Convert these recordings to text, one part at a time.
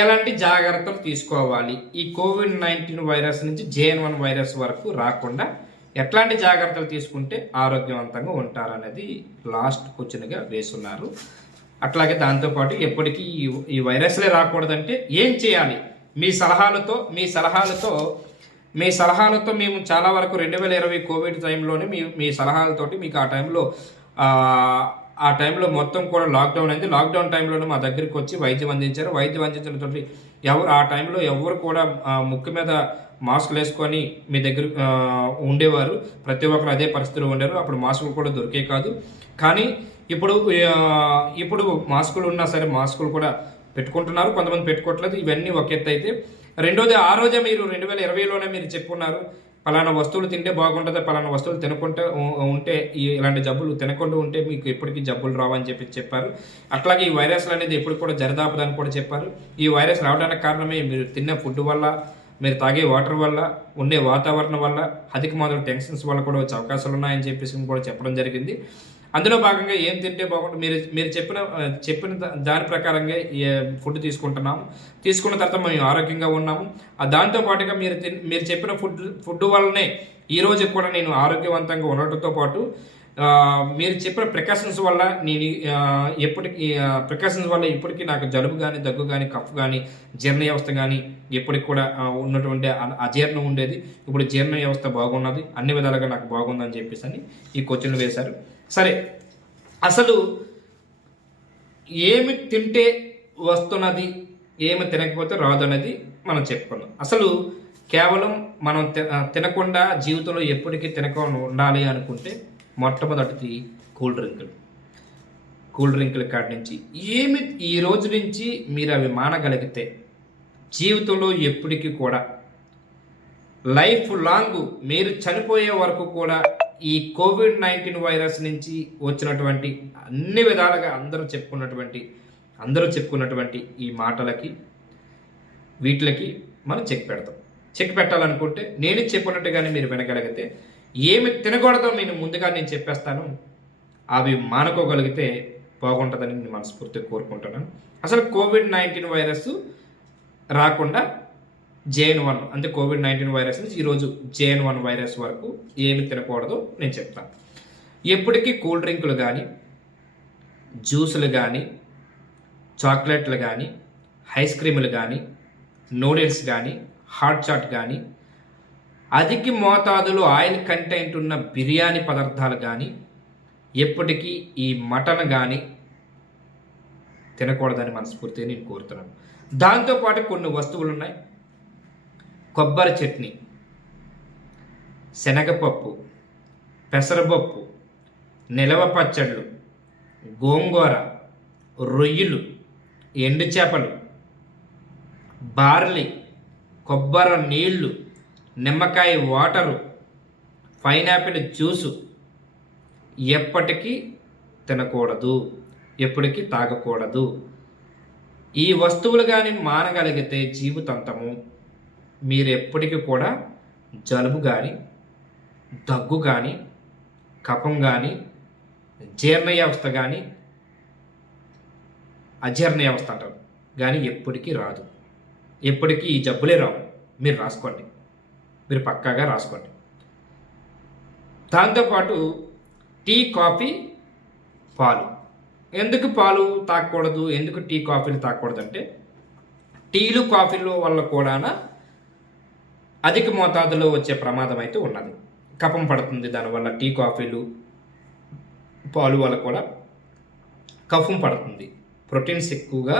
ఎలాంటి జాగ్రత్తలు తీసుకోవాలి ఈ కోవిడ్-19 వైరస్ నుంచి JN1 వైరస్ వరకు రాకుండా ఎట్లాంటి జాగ్రత్తలు తీసుకుంటే ఆరోగ్యవంతంగా ఉంటారనేది లాస్ట్ క్వశ్చన్గా వేస్తున్నారు. అట్లాగే దాంతోపాటు ఎప్పటికీ ఈ వైరస్లే రాకూడదంటే ఏం చేయాలి మీ సలహాలతో మేము చాలా వరకు 2020 కోవిడ్ టైంలోనే మీ సలహాలతోటి మీకు ఆ టైంలో మొత్తం కూడా లాక్డౌన్ అయింది. లాక్డౌన్ టైంలోనే మా దగ్గరికి వచ్చి వైద్యం అందించారు. వైద్యం అందించడంతో ఆ టైంలో ఎవరు కూడా ముక్కు మీద మాస్కులు వేసుకొని మీ దగ్గర ఉండేవారు. ప్రతి ఒక్కరు అదే పరిస్థితిలో ఉండేవారు. అప్పుడు మాస్కులు కూడా దొరికే కాదు. కానీ ఇప్పుడు మాస్కులు ఉన్నా సరే మాస్కులు కూడా పెట్టుకుంటున్నారు, కొంతమంది పెట్టుకోవట్లేదు. ఇవన్నీ ఒక ఎత్తు అయితే, రెండోది ఆ రోజే మీరు 2020లోనే మీరు చెప్పుకున్నారు పలానా వస్తువులు తింటే బాగుంటుంది, పలానా వస్తువులు తినకుంటే ఉంటే ఇలాంటి జబ్బులు తినకుండా ఉంటే మీకు ఎప్పటికీ జబ్బులు రావని చెప్పారు. అట్లాగే ఈ వైరస్లు అనేది ఎప్పుడు కూడా జరిదాపదని కూడా చెప్పారు. ఈ వైరస్ రావడానికి కారణమే మీరు తిన్న ఫుడ్ వల్ల, మీరు తాగే వాటర్ వల్ల, ఉండే వాతావరణం వల్ల, అధిక మాత్రం టెన్షన్స్ వల్ల కూడా వచ్చే అవకాశాలు ఉన్నాయని చెప్పేసి కూడా చెప్పడం జరిగింది. అందులో భాగంగా ఏం తింటే బాగుంటుంది, మీరు చెప్పిన దాని ప్రకారంగా ఫుడ్ తీసుకుంటున్నాము. తీసుకున్న తర్వాత మేము ఆరోగ్యంగా ఉన్నాము. దాంతో పాటుగా మీరు చెప్పిన ఫుడ్ వల్లనే ఈరోజు కూడా నేను ఆరోగ్యవంతంగా ఉండటంతో పాటు మీరు చెప్పిన ప్రికాషన్స్ వల్ల ఇప్పటికీ నాకు జలుబు కానీ, దగ్గు కానీ, కఫ్ కానీ, జీర్ణ వ్యవస్థ కానీ ఎప్పటికి కూడా ఉన్నటువంటి అజీర్ణం ఉండేది. ఇప్పుడు జీర్ణ వ్యవస్థ బాగున్నది, అన్ని విధాలుగా నాకు బాగుందని చెప్పేసి అని ఈ క్వశ్చన్లు వేశారు. సరే, అసలు ఏమి తింటే వస్తున్నది, ఏమి తినకపోతే రాదు అనేది మనం చెప్పుకుందాం. అసలు కేవలం మనం తినకుండా జీవితంలో ఎప్పటికీ తినకుండా ఉండాలి అనుకుంటే మొట్టమొదటిది కూల్ డ్రింకుల కాడి నుంచి ఈ రోజు నుంచి మీరు అవి మానగలిగితే జీవితంలో ఎప్పటికీ కూడా లైఫ్ లాంగ్ మీరు చనిపోయే వరకు కూడా ఈ కోవిడ్-19 వైరస్ నుంచి వచ్చినటువంటి అన్ని విధాలుగా అందరూ చెప్పుకున్నటువంటి ఈ మాటలకి వీటికి మనం చెక్ పెట్టాలనుకుంటే నేను చెప్పినట్టుగానే మీరు వినగలిగితే ఏమి తినకూడదో నేను చెప్పేస్తాను. అవి మానుకోగలిగితే బాగుంటుందని నేను మనస్ఫూర్తిగా కోరుకుంటున్నాను. అసలు కోవిడ్-19 వైరస్ రాకుండా JN1 అంటే కోవిడ్-19 వైరస్ నుంచి ఈరోజు JN1 వైరస్ వరకు ఏమి తినకూడదో నేను చెప్తాను. ఎప్పటికీ కూల్ డ్రింకులు కానీ, జ్యూసులు కానీ, చాక్లెట్లు కానీ, ఐస్ క్రీములు కానీ, నూడిల్స్ కానీ, హాట్ చాట్ కానీ, అధిక మోతాదులో ఆయిల్ కంటెంట్ ఉన్న బిర్యానీ పదార్థాలు కానీ, ఎప్పటికీ ఈ మటన్ కానీ తినకూడదని మనస్ఫూర్తిగా నేను కోరుతున్నాను. దాంతోపాటు కొన్ని వస్తువులు ఉన్నాయి. కొబ్బరి చట్నీ, శనగపప్పు, పెసరపప్పు, నిలవ పచ్చళ్ళు, గోంగూర, రొయ్యలు, ఎండు చేపలు, బార్లీ, కొబ్బరి నీళ్లు, నిమ్మకాయ వాటరు, పైనాపిల్ జ్యూసు ఎప్పటికీ తినకూడదు, ఎప్పటికీ తాగకూడదు. ఈ వస్తువులు కానీ మానగలిగితే జీవితాంతము మీరు ఎప్పటికీ కూడా జలుబు కానీ, దగ్గు కానీ, కఫం కానీ, జీర్ణ వ్యవస్థ కానీ, అజీర్ణ వ్యవస్థ అంటారు కానీ ఎప్పటికీ రాదు. ఎప్పటికీ ఈ జబ్బులే రావు. మీరు రాసుకోండి, మీరు పక్కాగా రాసుకోండి. దాంతోపాటు టీ, కాఫీ, పాలు. ఎందుకు పాలు తాగకూడదు, ఎందుకు టీ, కాఫీలు తాగకూడదు అంటే టీలు, కాఫీలు వల్ల కూడా అధిక మోతాదులో వచ్చే ప్రమాదం అయితే ఉన్నది. కఫం పడుతుంది దానివల్ల. టీ, కాఫీలు, పాలు వల్ల కూడా కఫం పడుతుంది. ప్రోటీన్స్ ఎక్కువగా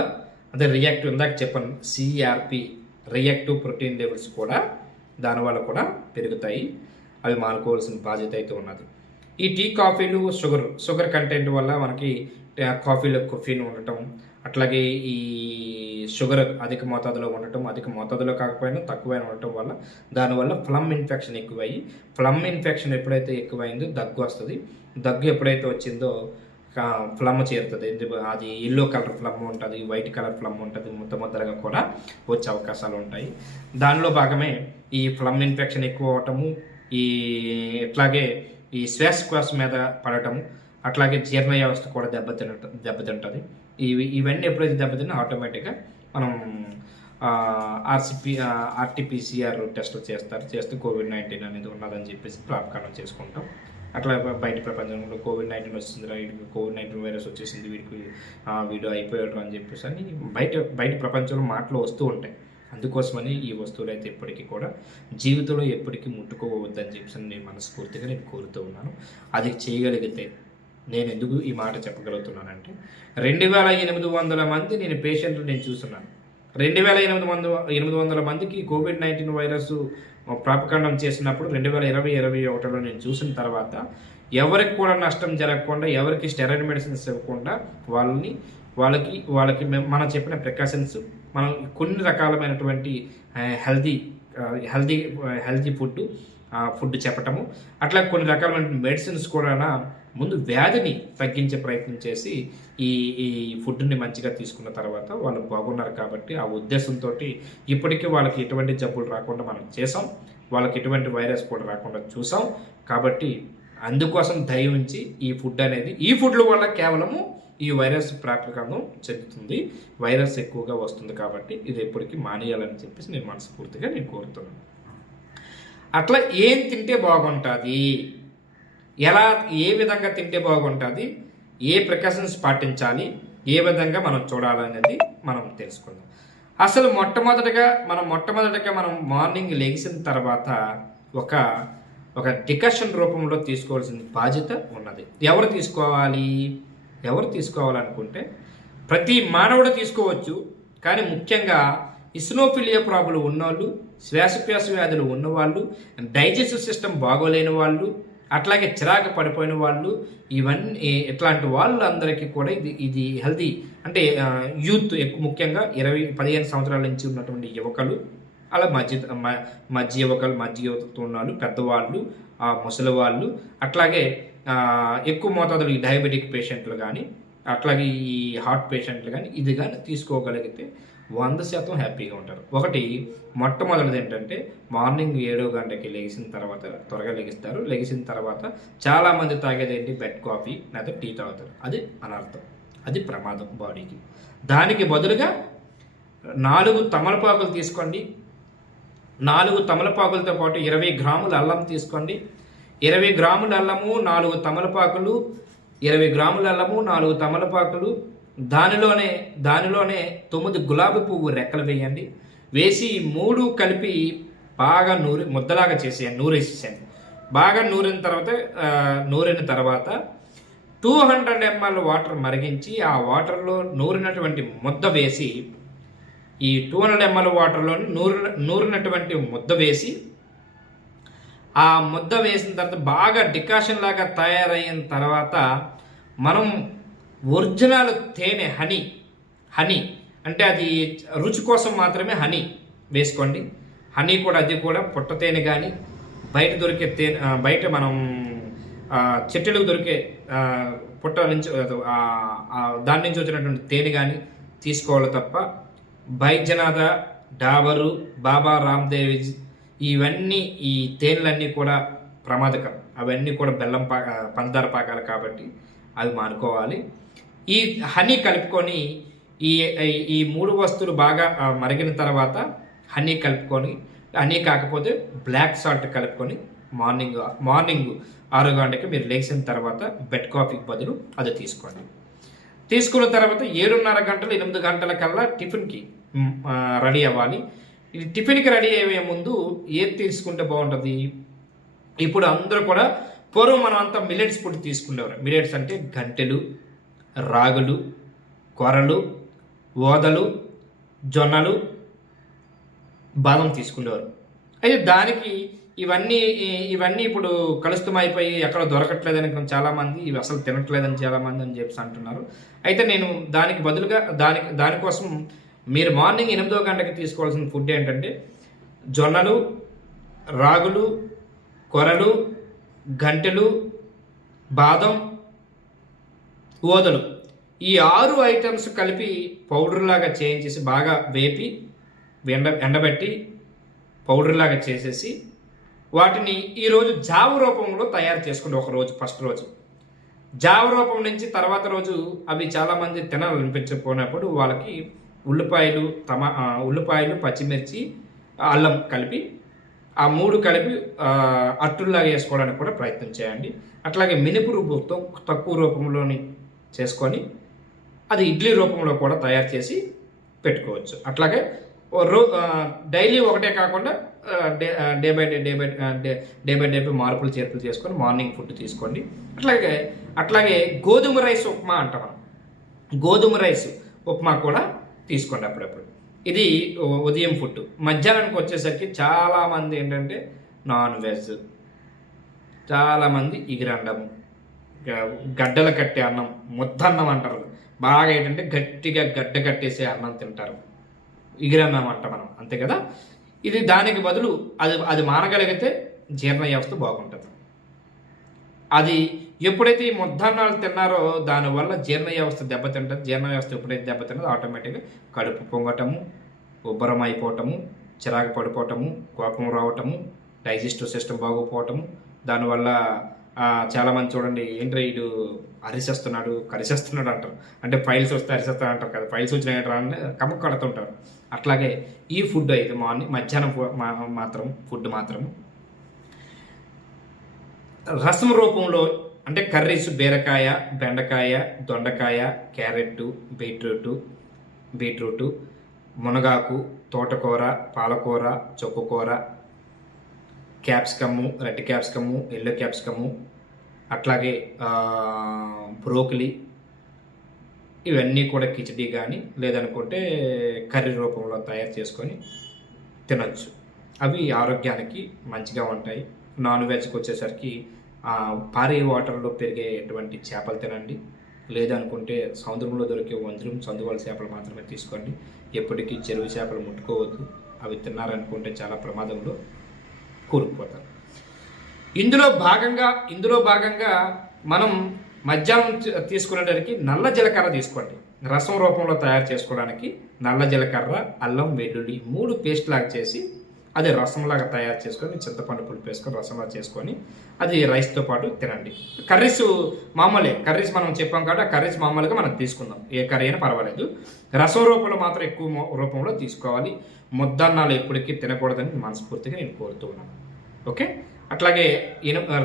అదే ఇందాక చెప్పాను CRP రియాక్టివ్ ప్రోటీన్ లెవెల్స్ కూడా దానివల్ల కూడా పెరుగుతాయి. అవి మానుకోవాల్సిన బాధ్యత అయితే ఉన్నది. ఈ టీ, కాఫీలు షుగర్ కంటెంట్ వల్ల మనకి కాఫీలో కొఫీన్ ఉండటం, అట్లాగే ఈ షుగర్ అధిక మోతాదులో ఉండటం, అధిక మోతాదులో కాకపోయినా తక్కువైనా ఉండటం వల్ల దానివల్ల ఫ్లమ్ ఇన్ఫెక్షన్ ఎక్కువయ్యి, ఫ్లమ్ ఇన్ఫెక్షన్ ఎప్పుడైతే ఎక్కువైందో దగ్గు వస్తుంది. దగ్గు ఎప్పుడైతే వచ్చిందో ఫ్లమ్ చేరుతుంది. అది ఎల్లో కలర్ ఫ్లమ్ ఉంటుంది, వైట్ కలర్ ఫ్లమ్ ఉంటుంది, ముద్దగా కూడా వచ్చే అవకాశాలు ఉంటాయి. దానిలో భాగమే ఈ ఫ్లమ్ ఇన్ఫెక్షన్ ఎక్కువ అవటము, ఇట్లాగే ఈ శ్వాస మీద పడటము, అట్లాగే జీర్ణ వ్యవస్థ కూడా దెబ్బతింటుంది. ఇవన్నీ ఎప్పుడైతే దెబ్బతిన్నా ఆటోమేటిక్గా మనం ఆర్టీపీసీఆర్ టెస్టులు చేస్తే కోవిడ్-19 అనేది ఉన్నదని చెప్పేసి ప్రాపకాండం చేసుకుంటాం. అట్లా బయట ప్రపంచంలో కోవిడ్-19 వస్తుంది, వీడికి కోవిడ్-19 వైరస్ వచ్చేసింది, వీడు అయిపోయాడు అని చెప్పేసి అని బయట ప్రపంచంలో మాటలు వస్తూ ఉంటాయి. అందుకోసమని ఈ వస్తువులు అయితే ఎప్పటికీ కూడా జీవితంలో ఎప్పటికీ ముట్టుకోవద్దని చెప్పేసి నేను మనస్ఫూర్తిగా కోరుతూ ఉన్నాను. అది చేయగలిగితే నేను ఎందుకు ఈ మాట చెప్పగలుగుతున్నానంటే 2800 మంది పేషెంట్లు నేను చూస్తున్నాను. 2800 మందికి కోవిడ్-19 వైరస్ ప్రాపకాండం చేసినప్పుడు 2020-21లో నేను చూసిన తర్వాత ఎవరికి కూడా నష్టం జరగకుండా, ఎవరికి స్టెరాయిడ్ మెడిసిన్స్ ఇవ్వకుండా వాళ్ళకి మనం చెప్పిన ప్రికాషన్స్, మనం కొన్ని రకాలమైనటువంటి హెల్తీ ఫుడ్ చెప్పటము, అట్లా కొన్ని రకాలమైన మెడిసిన్స్ కూడా ముందు వ్యాధిని తగ్గించే ప్రయత్నం చేసి ఈ ఫుడ్ని మంచిగా తీసుకున్న తర్వాత వాళ్ళు బాగున్నారు. కాబట్టి ఆ ఉద్దేశంతో ఇప్పటికీ వాళ్ళకి ఎటువంటి జబ్బులు రాకుండా మనం చేసాం, వాళ్ళకి ఎటువంటి వైరస్ కూడా రాకుండా చూసాం. కాబట్టి అందుకోసం దయవుంచి ఈ ఫుడ్ల వల్ల కేవలము ఈ వైరస్ ప్రాపకాండం చెందుతుంది, వైరస్ ఎక్కువగా వస్తుంది. కాబట్టి ఇది ఎప్పటికీ మానేయాలని చెప్పేసి నేను మనస్ఫూర్తిగా కోరుతున్నాను. అట్లా ఏం తింటే బాగుంటుంది, ఏ విధంగా తింటే బాగుంటుంది, ఏ ప్రికాషన్స్ పాటించాలి, ఏ విధంగా మనం చూడాలనేది మనం తెలుసుకుందాం. అసలు మొట్టమొదటిగా మనం మార్నింగ్ లెగిసిన తర్వాత ఒక డికషన్ రూపంలో తీసుకోవాల్సిన బాధ్యత ఉన్నది. ఎవరు తీసుకోవాలనుకుంటే ప్రతి మానవుడు తీసుకోవచ్చు. కానీ ముఖ్యంగా ఇస్నోఫిలియా ప్రాబ్లం ఉన్నవాళ్ళు, శ్వాసకోశ వ్యాధులు ఉన్నవాళ్ళు, డైజెస్టివ్ సిస్టమ్ బాగోలేని వాళ్ళు, అట్లాగే చిరాకు పడిపోయిన వాళ్ళు, ఇవన్నీ ఇట్లాంటి వాళ్ళందరికీ కూడా ఇది హెల్తీ అంటే యూత్ ముఖ్యంగా 15 సంవత్సరాల నుంచి ఉన్నటువంటి యువకులు, అలా మధ్య యువతతో ఉన్నవాళ్ళు, పెద్దవాళ్ళు, ముసలి వాళ్ళు, అట్లాగే ఎక్కువ మోతాదులో ఈ డయాబెటిక్ పేషెంట్లు కానీ, అట్లాగే ఈ హార్ట్ పేషెంట్లు కానీ ఇది కానీ తీసుకోగలిగితే 100% హ్యాపీగా ఉంటారు. మొట్టమొదటిది ఏంటంటే మార్నింగ్ 7 గంటలకి లెగిసిన తర్వాత త్వరగా లెగిసిన తర్వాత చాలామంది తాగేది ఏంటి, బెడ్ కాఫీ లేదా టీ తాగుతారు. అది అనర్థం, అది ప్రమాదం బాడీకి. దానికి బదులుగా 4 తమలపాకులు తీసుకోండి. 4 తమలపాకులతో పాటు 20 గ్రాముల అల్లం తీసుకోండి. 20 గ్రాముల అల్లము, 4 తమలపాకులు, 20 గ్రాముల అల్లము, 4 తమలపాకులు, దానిలోనే 9 గులాబీ పువ్వు రెక్కలు వేయండి. వేసి 3 కలిపి బాగా ముద్దలాగా నూరేసేయండి. బాగా నూరిన తర్వాత 200 ml వాటర్ మరిగించి ఆ వాటర్లో నూరినటువంటి ముద్ద వేసి, ఈ 200 ml వాటర్లో నూరినటువంటి ముద్ద వేసి, ఆ ముద్ద వేసిన తర్వాత బాగా డికాషన్ లాగా తయారైన తర్వాత మనం ఒరిజినల్ తేనె హనీ అంటే అది రుచి కోసం మాత్రమే హనీ వేసుకోండి. హనీ కూడా అది కూడా పుట్ట తేనె కానీ బయట దొరికే తేనె, బయట మనం చెట్టులకు దొరికే పుట్ట నుంచి దాని నుంచి వచ్చినటువంటి తేనె కానీ తీసుకోవాలి తప్ప బైద్యనాథ, డాబరు, బాబా రామ్దేవ్ ఈ తేనెలన్నీ కూడా ప్రమాదకరం. అవన్నీ కూడా పంచదార పాకాలు కాబట్టి అవి మానుకోవాలి. ఈ హనీ కలుపుకొని ఈ 3 వస్తువులు బాగా మరిగిన తర్వాత హనీ కాకపోతే బ్లాక్ సాల్ట్ కలుపుకొని మార్నింగ్ 6 గంటలకి మీరు లేచిన తర్వాత బెడ్ కాఫీకి బదులు అది తీసుకోండి. తీసుకున్న తర్వాత 7:30 గంటలు 8 గంటల కల్లా టిఫిన్కి రెడీ అవ్వాలి. ఇది టిఫిన్కి రెడీ అయ్యే ముందు ఏది తీసుకుంటే బాగుంటుంది? ఇప్పుడు అందరూ కూడా పూర్వం మనం అంతా మిల్లెట్స్ ఫుడ్ తీసుకునేవారు. మిల్లెట్స్ అంటే గంటెలు, రాగులు, కొరలు, ఓదలు, జొన్నలు, బాదం తీసుకునేవారు. అయితే దానికి ఇవన్నీ ఇప్పుడు కలుషితమైపోయి ఎక్కడ దొరకట్లేదని చాలామంది, ఇవి అసలు తినట్లేదని చాలామంది అని చెప్పి అంటున్నారు. అయితే నేను దానికి బదులుగా దానికోసం మీరు మార్నింగ్ 8 గంటకి తీసుకోవాల్సిన ఫుడ్ ఏంటంటే జొన్నలు, రాగులు, కొరలు, గంటెలు, బాదం, ఓదలు, ఈ 6 ఐటమ్స్ కలిపి పౌడర్ లాగా చేయించేసి బాగా వేపి ఎండబెట్టి పౌడర్ లాగా చేసేసి వాటిని ఈరోజు జావ రూపంలో తయారు చేసుకోండి. ఫస్ట్ రోజు జావ రూపం నుంచి తర్వాత రోజు అవి చాలామంది తినాలనిపించకపోయినప్పుడు వాళ్ళకి ఉల్లిపాయలు, పచ్చిమిర్చి, అల్లం కలిపి ఆ 3 కలిపి అట్టుల్లాగా వేసుకోవడానికి కూడా ప్రయత్నం చేయండి. అట్లాగే మినుపు రుబ్బుతో తక్కువ రూపంలోని చేసుకొని అది ఇడ్లీ రూపంలో కూడా తయారు చేసి పెట్టుకోవచ్చు. అట్లాగే డైలీ ఒకటే కాకుండా డే బై డే మార్పులు చేర్పులు చేసుకొని మార్నింగ్ ఫుడ్ తీసుకోండి. అట్లాగే గోధుమ రైస్ ఉప్మా అంటాం మనం. గోధుమ రైస్ ఉప్మా కూడా తీసుకోండి అప్పుడప్పుడు. ఇది ఉదయం ఫుడ్. మధ్యాహ్నానికి వచ్చేసరికి చాలామంది ఏంటంటే నాన్ వెజ్, చాలామంది ఇగురన్నము, గడ్డల కట్టే అన్నం, ముద్దన్నం అంటారు. బాగా ఏంటంటే గట్టిగా గడ్డ కట్టేసే అన్నం తింటారు, ఇగురన్నం అంట మనం, అంతే కదా. ఇది దానికి బదులు అది మానగలిగితే జీర్ణ వ్యవస్థ బాగుంటుంది. అది ఎప్పుడైతే ఈ ముద్దన్నాలు తిన్నారో దానివల్ల జీర్ణ వ్యవస్థ దెబ్బతింటుంది. జీర్ణ వ్యవస్థ ఎప్పుడైతే దెబ్బతింటుందో ఆటోమేటిక్గా కడుపు పొంగటము, ఉబ్బరం అయిపోవటము, చిరాకు పడిపోవటము, కోపం రావటము, డైజెస్టివ్ సిస్టమ్ బాగోపోవటము. దానివల్ల చాలామంది చూడండి, ఏంటంటే ఇటు అరిసేస్తున్నాడు, కరిసేస్తున్నాడు అంటారు. అంటే ఫైల్స్ వస్తే అరిసేస్తాడు అంటారు కదా, ఫైల్స్ వచ్చిన కమ్మకు కడుతుంటారు. అట్లాగే ఈ ఫుడ్ అయితే మధ్యాహ్నం ఫుడ్ మాత్రం రసం రూపంలో, అంటే కర్రీస్, బీరకాయ, బెండకాయ, దొండకాయ, క్యారెట్, బీట్రూటు, మునగాకు, తోటకూర, పాలకూర, చుక్కకూర, capsicum, red capsicum, yellow capsicum, అట్లాగే బ్రోకలీ, ఇవన్నీ కూడా కిచడీ కానీ లేదనుకుంటే కర్రీ రూపంలో తయారు చేసుకొని తినచ్చు. అవి ఆరోగ్యానికి మంచిగా ఉంటాయి. నాన్ వెజ్కి వచ్చేసరికి పారే వాటర్లో పెరిగేటువంటి చేపలు తినండి. లేదనుకుంటే సముద్రంలో దొరికే వంజరం, చందువాల చేపలు మాత్రమే తీసుకోండి. ఎప్పటికీ చెరువు చేపలు ముట్టుకోవద్దు. అవి తిన్నారనుకుంటే చాలా ప్రమాదంలో కూరుకుపోతారు. ఇందులో భాగంగా మనం మధ్యాహ్నం తీసుకునేసరికి నల్ల జీలకర్ర తీసుకోండి. రసం రూపంలో తయారు చేసుకోవడానికి నల్ల జీలకర్ర, అల్లం, వెల్లుల్లి 3 పేస్ట్ లాగా చేసి అది రసంలాగా తయారు చేసుకొని చింతపండు పులుపు వేసుకొని రసంలా చేసుకొని అది రైస్తో పాటు తినండి. కర్రీస్ మామూలే, కర్రీస్ మనం చెప్పాం కాబట్టి ఆ కర్రీస్ మామూలుగా మనం తీసుకుందాం. ఏ కర్రీ అయినా పర్వాలేదు. రసం రూపంలో మాత్రం ఎక్కువ రూపంలో తీసుకోవాలి. ముద్దన్నాలు ఎప్పటికీ తినకూడదని మనస్ఫూర్తిగా నేను కోరుతూ ఉన్నాను. ఓకే. అట్లాగే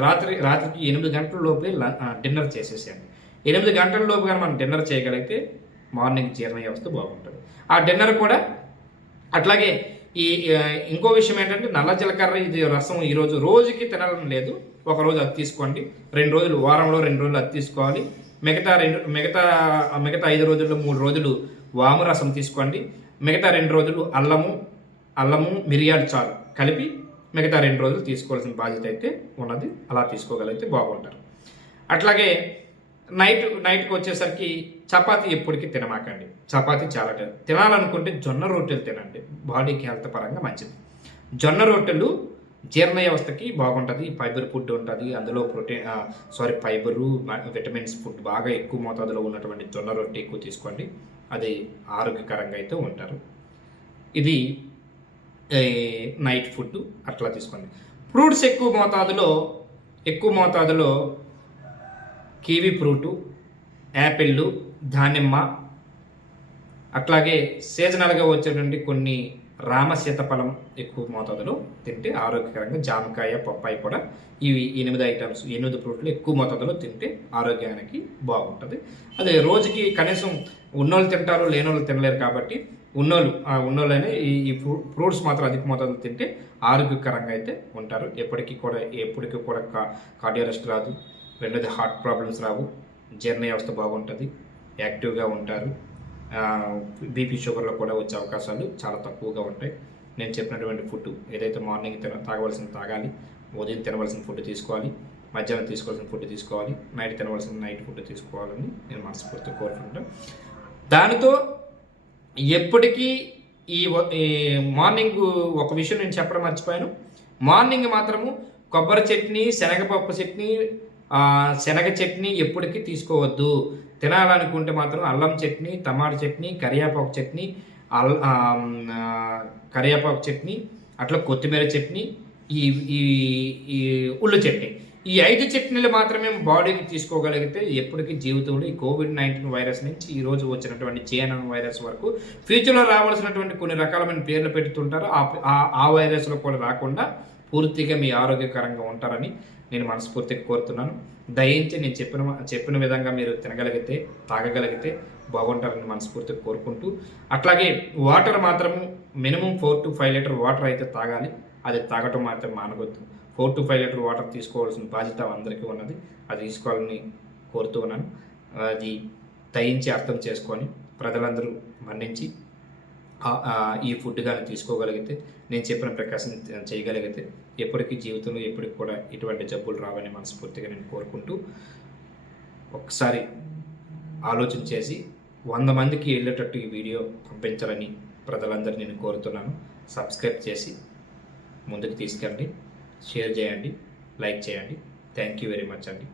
రాత్రికి 8 గంటల లోపే డిన్నర్ చేసేసేయండి. 8 గంటల లోపు కానీ మనం డిన్నర్ చేయగలిగితే మార్నింగ్ జీర్ణ వ్యవస్థ బాగుంటుంది. ఆ డిన్నర్ కూడా అట్లాగే ఇంకో విషయం ఏంటంటే నల్ల జీలకర్ర ఇది రసం రోజుకి తినాలని లేదు. ఒకరోజు అది తీసుకోండి. 2 రోజులు, వారంలో 2 రోజులు అది తీసుకోవాలి. మిగతా 5 రోజుల్లో 3 రోజులు వాము రసం తీసుకోండి. మిగతా 2 రోజులు అల్లము, మిరియాలు చాలు కలిపి మిగతా 2 రోజులు తీసుకోవాల్సిన బాధ్యత అయితే ఉన్నది. అలా తీసుకోగలిగితే బాగుంటారు. అట్లాగే నైట్కి వచ్చేసరికి చపాతీ ఎప్పటికీ తినమాకండి. చపాతీ చాలా తినాలనుకుంటే జొన్న రొట్టెలు తినండి. బాడీకి హెల్త్ పరంగా మంచిది. జొన్న రొట్టెలు జీర్ణ వ్యవస్థకి బాగుంటుంది. ఫైబర్ ఫుడ్ ఉంటుంది అందులో, ఫైబరు, విటమిన్స్ ఫుడ్ బాగా ఎక్కువ మోతాదులో ఉన్నటువంటి జొన్న రొట్టె ఎక్కువ తీసుకోండి. అది ఆరోగ్యకరంగా అయితే ఉంటారు. ఇది నైట్ ఫుడ్ అట్లా తీసుకోండి. ఫ్రూట్స్ ఎక్కువ మోతాదులో కివీ ఫ్రూటు, యాపిళ్ళు, దానిమ్మ, అట్లాగే సీజనల్గా వచ్చేటువంటి కొన్ని రామ సీతాఫలం ఎక్కువ మోతాదులో తింటే ఆరోగ్యకరంగా, జామకాయ, పప్పాయి కూడా ఇవి 8 ఐటమ్స్, 8 ఫ్రూట్లు ఎక్కువ మోతాదులో తింటే ఆరోగ్యానికి బాగుంటుంది. అదే రోజుకి కనీసం ఉన్నోళ్ళు తింటారు, లేనోళ్ళు తినలేరు కాబట్టి ఉన్నోళ్ళనే ఈ ఫ్రూట్స్ మాత్రం అధిక మోతాదులో తింటే ఆరోగ్యకరంగా అయితే ఉంటారు. ఎప్పటికీ కూడా కార్డియాలజిస్ట్ రాదు. రెండోది హార్ట్ ప్రాబ్లమ్స్ రావు. జీర్ణ వ్యవస్థ బాగుంటుంది, యాక్టివ్గా ఉంటారు. బీపీ, షుగర్లో కూడా వచ్చే అవకాశాలు చాలా తక్కువగా ఉంటాయి. నేను చెప్పినటువంటి ఫుడ్ ఏదైతే మార్నింగ్ తాగవలసిన తాగాలి, ఉదయం తినవలసిన ఫుడ్ తీసుకోవాలి, మధ్యాహ్నం తీసుకోవాల్సిన ఫుడ్ తీసుకోవాలి, నైట్ తినవలసిన నైట్ ఫుడ్ తీసుకోవాలని నేను మనస్ఫూర్తిగా కోరుకుంటాను. దానితో ఎప్పటికీ ఈ మార్నింగ్ ఒక విషయం నేను చెప్పడం మర్చిపోయాను. మార్నింగ్ మాత్రము కొబ్బరి చట్నీ, శనగపప్పు చట్నీ, శనగ చట్నీ ఎప్పటికీ తీసుకోవద్దు. తినాలనుకుంటే మాత్రం అల్లం చట్నీ, టమాటా చట్నీ, కరివేపాకు చట్నీ, అట్లా కొత్తిమీర చట్నీ, ఈ ఉల్లి చట్నీ, ఈ 5 చట్నీలు మాత్రమే బాడీకి తీసుకోగలిగితే ఎప్పటికీ జీవితంలో ఈ కోవిడ్-19 వైరస్ నుంచి ఈ రోజు వచ్చినటువంటి జేఎన్ఎం వైరస్ వరకు ఫ్యూచర్లో రావాల్సినటువంటి కొన్ని రకాలమైన పేర్లు పెడుతుంటారు. ఆ వైరస్లో కూడా రాకుండా పూర్తిగా మీ ఆరోగ్యకరంగా ఉంటారని నేను మనస్ఫూర్తిగా కోరుతున్నాను. దయించి నేను చెప్పిన విధంగా మీరు తినగలిగితే, తాగగలిగితే బాగుంటారని మనస్ఫూర్తిగా కోరుకుంటూ, అట్లాగే వాటర్ మాత్రము మినిమం 4 to 5 లీటర్ వాటర్ అయితే తాగాలి. అది తాగటం మాత్రం మానవద్దు. 4 to 5 లీటర్ వాటర్ తీసుకోవాల్సిన బాధ్యత అందరికీ ఉన్నది. అది తీసుకోవాలని కోరుతూ ఉన్నాను. అది దయించి అర్థం చేసుకొని ప్రజలందరూ మన్నించి ఈ ఫుడ్ కానీ తీసుకోగలిగితే, నేను చెప్పిన ప్రకాశం చేయగలిగితే ఎప్పటికీ జీవితంలో ఎప్పటికి కూడా ఇటువంటి జబ్బులు రావని మనస్ఫూర్తిగా నేను కోరుకుంటూ, ఒకసారి ఆలోచన చేసి 100 మందికి వెళ్ళేటట్టు ఈ వీడియో పంపించాలని ప్రజలందరూ నేను కోరుతున్నాను. సబ్స్క్రైబ్ చేసి ముందుకు తీసుకెళ్ళండి, షేర్ చేయండి, లైక్ చేయండి. థ్యాంక్ యూ వెరీ మచ్ అండి.